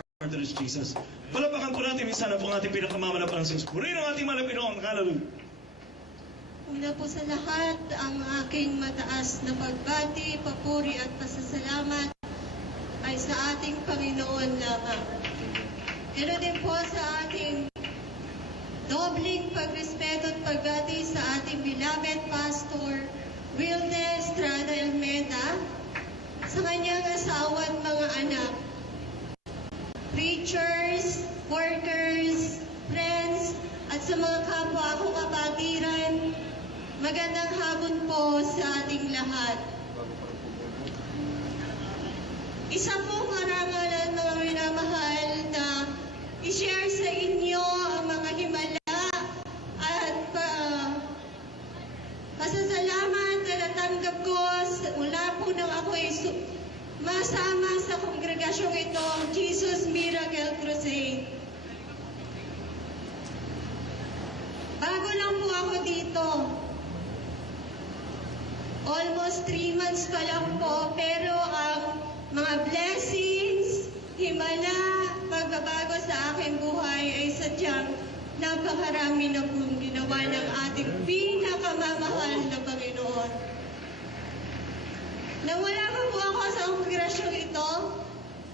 Lord Jesus. Palapakan po natin minsan na po ang ating pinakamamalapan ng Diyos. Purihin ang ating malapinoon. Hallelujah. Una po sa lahat, ang aking mataas na pagbati, papuri at pasasalamat ay sa ating Panginoon lamang. Ganoon din po sa ating dobling pagrespeto at pagbati sa ating beloved Pastor Wilde Estrada Almeida, sa kanyang asawa at mga anak, preachers, workers, friends, at sa mga kapwa akong kapatiran, magandang hapon po sa ating lahat. Isa po karangalan, mga minamahal, na i-share sa inyo ang mga himala at pasasalamat na natanggap ko mula po nang ako ay masama sa kongregasyong ito, Jesus Miracle Crusade. Bago lang po ako dito. Almost 3 months pa lang po, pero ang mga blessings, himala, pagbabago sa aking buhay ay sadyang napakarami na pong ginawa ng ating pinakamamahal na Panginoon. Nawala po ako sa kongregasyong ito,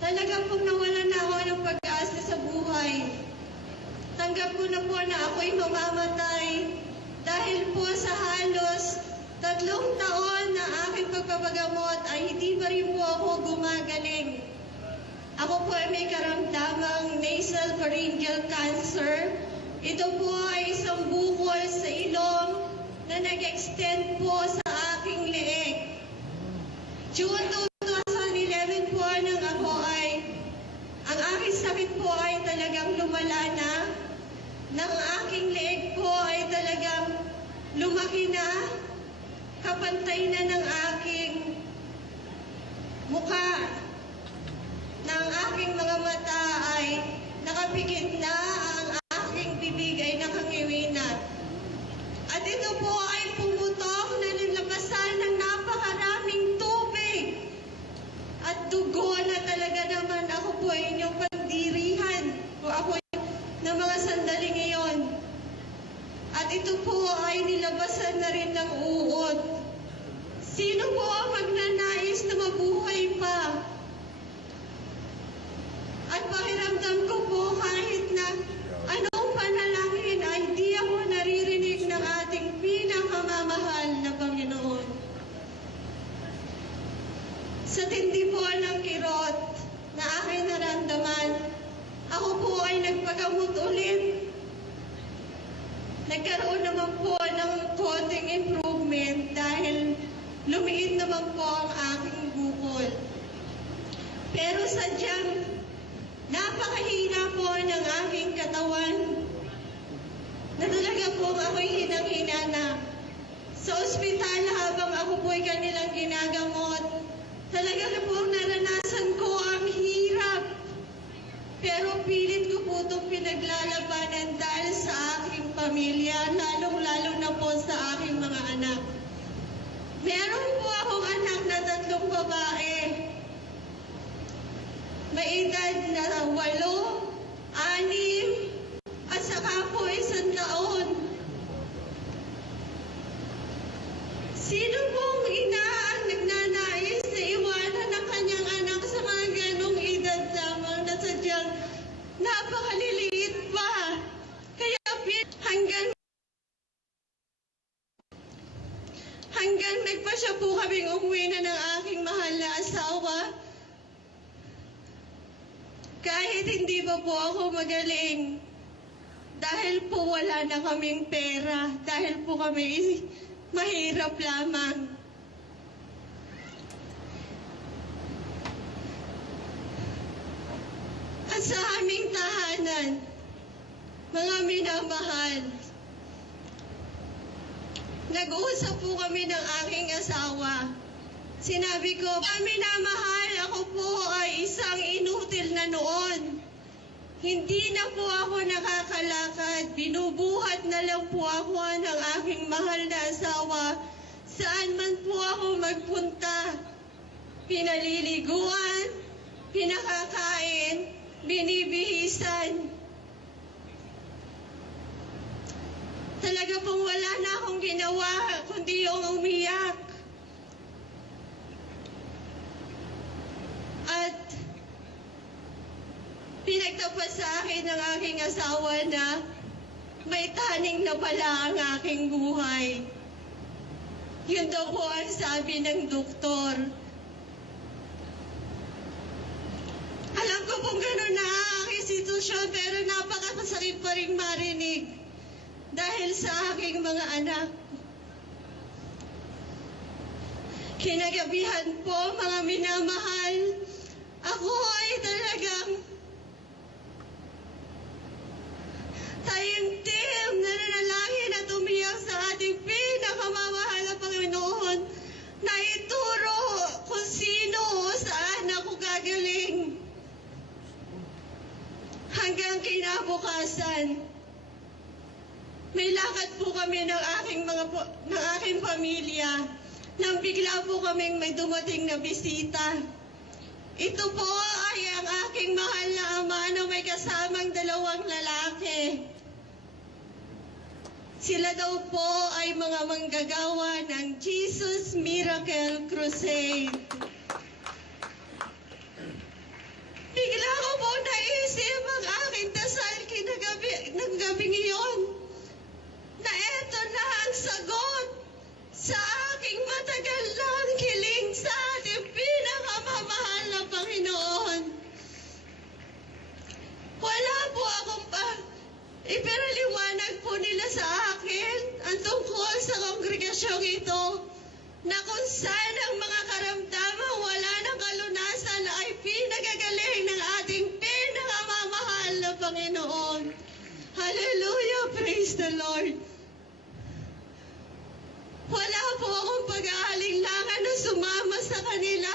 talagang pong nawalan na ako ng pag-asa sa buhay. Tanggap ko na po na ako'y mamamatay dahil po sa halos 3 taon na aking pagpapagamot ay hindi pa rin po ako gumagaling. Ako po ay may karamdamang nasal pharyngeal cancer. Ito po ay isang bukol sa ilong na nag-extend po sa aking leeg. June 2011 po nang ako ang aking sakit po ay talagang lumala na. Nang aking leeg po ay talagang lumaki na, kapantay na ng aking mukha. Ng aking mga mata ay nakapikit na, ang aking bibig ay nakangiwi na. At ito po ay pumutok na nilabasan ng napakaraming tubig. At dugo na talaga naman ako po ay inyong pandirihan. O ako ng mga sandaling iyon. At ito po ay nilabasan na rin ng uod. Sino po ang magnanais na mabuhay pa? At pakiramdam ko po kahit na anong panalangin ay di ako naririnig ng ating pinakamamahal na Panginoon. Sa tindi po ng kirot na aking naramdaman, ako po ay nagpagamot ulit. Nagkaroon naman po ng konting improvement dahil lumiit naman po ang aking bukol. Pero sadyang napakahina po ng aking katawan na talaga po ako'y hinang-hina na. Sa ospital habang ako po ay kanilang ginagamot, talaga na po naranasan ko ang hirap. Pero pilit ko po itong pinaglalabanan dahil sa aking pamilya, lalong-lalo na po sa aking mga anak. Meron po akong anak na 3 babae. May edad na 8, 6, at saka po 1 taon. Sino pong ina ang nagnanais na iwanan ang kanyang anak sa mga ganong edad lamang na sadyang napakaliliit pa? Kaya hanggang nagpasya po kaming umuwi na ng aking mahal na asawa. Kahit hindi pa po ako magaling, dahil po wala na kaming pera, dahil po kami mahirap lamang. At sa aming tahanan, mga minamahal, nag-uusap po kami ng aking asawa. Sinabi ko, minamahal, ako po ay isang inutil na noon. Hindi na po ako nakakalakad. Binubuhat na lang po ako ng aking mahal na asawa. Saan man po ako magpunta. Pinaliliguan, pinakakain, akong ginawa, kundi yung umiyak. At pinagtapat sa akin ng aking asawa na may taning na pala ang aking buhay. Yun daw po ang sabi ng doktor. Alam ko pong gano'n na ang aking sitwasyon, pero napakasakit pa rin marinig dahil sa aking mga anak. Kinagabihan po, mga minamahal, ako ay talagang taimtim na nanalangin at umiyak sa ating pinakamamahal na Panginoon na ituro kung sino o saan ako gagaling. Hanggang kinabukasan, may lakad po kami ng aking pamilya nang bigla po kaming may dumating na bisita. Ito po ay ang aking mahal na ama na may kasamang dalawang lalaki. Sila daw po ay mga manggagawa ng Jesus Miracle Crusade. Bigla ko po naisip ang aking dasal ng gabing iyon na eto na ang sagot sa aking matagal ng hiling sa ating pinakamamahal na Panginoon. Wala po akong ipinaliwanag po nila sa akin ang tungkol sa kongregasyong ito na kung saan ang mga karamdaman wala ng kalunasan ay pinagagaling ng ating pinakamamahal na Panginoon. Hallelujah! Praise the Lord! Wala po akong pag-aalinlangan na sumama sa kanila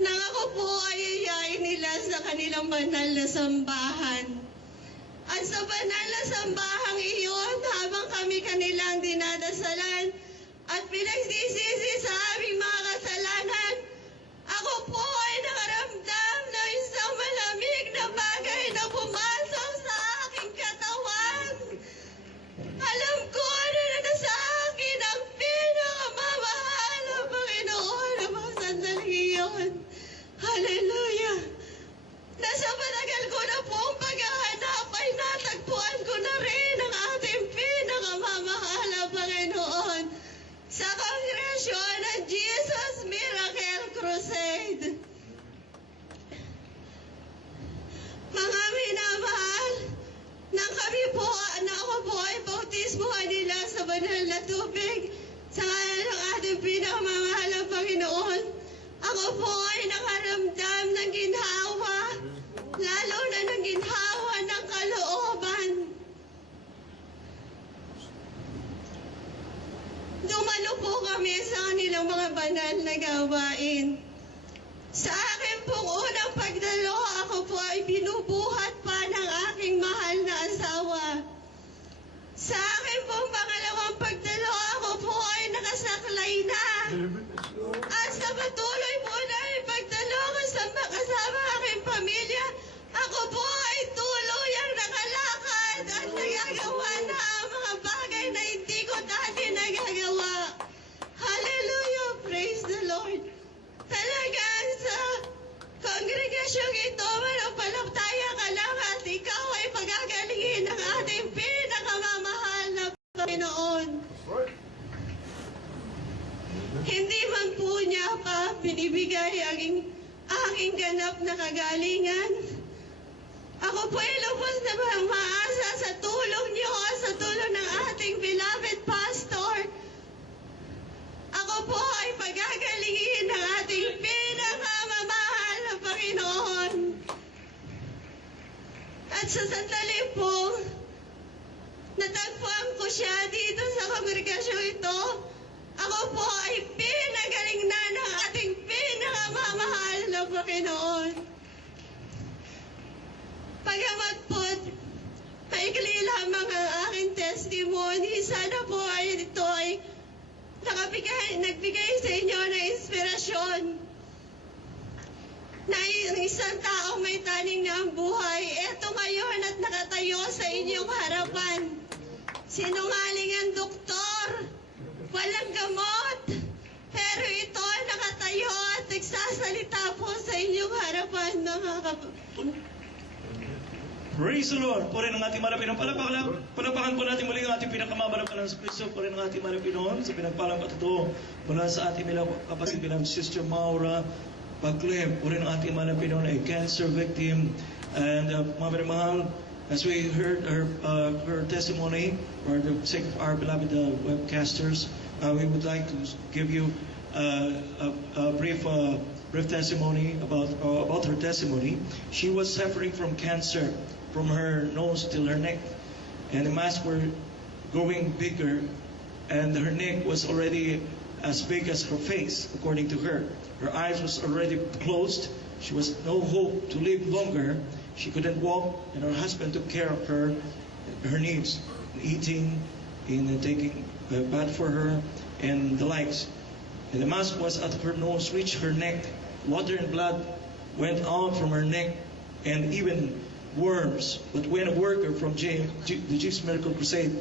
nang ako po ay yayain nila sa kanilang banal na sambahan. At sa banal na sambahang iyon, habang kami kanilang dinadasalan at pinagsisisi sa aming mga kasalanan, ako po ay nakaramdam ng isang malamig na bagay na pumasok sa aking katawan. Alam ko na nasa akin ang pinakamamahal na Panginoon ng mga sandaling iyon. Hallelujah! Nasa matagal ko na pong paghahanap ay natagpuan ko na rin ang ating pinakamamahal na Panginoon sa kongregasyon ng Jesus Miracle Crusade. Mga minamahal, nang kami po, na ako po ay bautismuhan nila sa banal na tubig sa ngalan ng ating pinakamamahal na Panginoon, ako po ay nakaramdam ng ginhawa, lalo na ng ginhawa ng kalooban. Dumalo po kami sa kanilang mga banal na gawain. Sa akin pong unang pagdalo, ako po ay binubuhat pa ng aking mahal na asawa. Sa akin pong pangalawang pagdalo, ako po ay nakasaklay na. At sa patuloy po na pagdalo kasama aking pamilya, ako po ay tuluyang nakalakad at nagagawa na ang mga bagay na hindi ko dati nagagawa. Hallelujah! Praise the Lord! Talagang sa kongregasyong ito, manampalataya ka lang at ikaw ay pagagalingin ng ating pinakamamahal na Panginoon. Hindi man po niya pa binibigay ang aking ganap na kagalingan. Ako po ay lubos na maasa sa tulong niyo, sa tulong ng ating beloved pastor. Ako po ay pagagalingin ng ating pinakamamahal na Panginoon. At sa sandali po, natagpuan ko siya dito sa kongregasyong ito. Ako po ay pinagaling na ng ating pinakamamahal na Panginoon. Pagamat po, maikli lamang ang aking testimony, sana po ay ito ay nagbigay sa inyo ng inspirasyon na isang taong may taning na ang buhay, eto ngayon at nakatayo sa inyong harapan. Sinungaling ang doktor. Walang gamot. Pero ito nakatayo at nagsasalita po sa inyong harapan, mga kapatid. Praise the Lord. Purihin ang ating malapit. Palapakan po natin muli ang ating pinakamamalapan ng Kristo. Purihin ang ating malapit sa pinagpalang patuto mula sa ating kapatid bilang Sister Maura Pagklem. Purihin ang ating malapit a cancer victim. And mga mahal, as we heard her testimony, for the sake of our beloved webcasters, we would like to give you a brief testimony about her testimony. She was suffering from cancer from her nose till her neck, and the mass were growing bigger, and her neck was already as big as her face, according to her. Her eyes was already closed. She was no hope to live longer. She couldn't walk, and her husband took care of her needs, eating, in taking a bath for her, and the likes. And the mass was at her nose, reached her neck. Water and blood went out from her neck, and even worms. But when a worker from the Jesus Miracle Crusade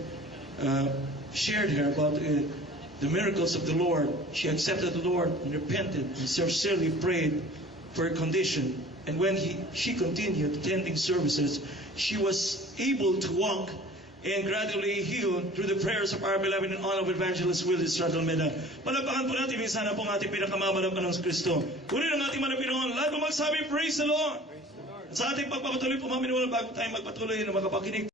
shared her about the miracles of the Lord, she accepted the Lord and repented and sincerely prayed for her condition. And when she continued attending services, she was able to walk and gradually healed through the prayers of our beloved and honored evangelist Willis Radalmeda. Palapakan po natin minsan na po ang ating pinakamamalapan ng Kristo. Kunin ang ating manapinoon. Lahat po magsabi, praise the Lord! Sa ating pagpapatuloy po, maminuwalang bago tayo magpatuloy na makapakinig.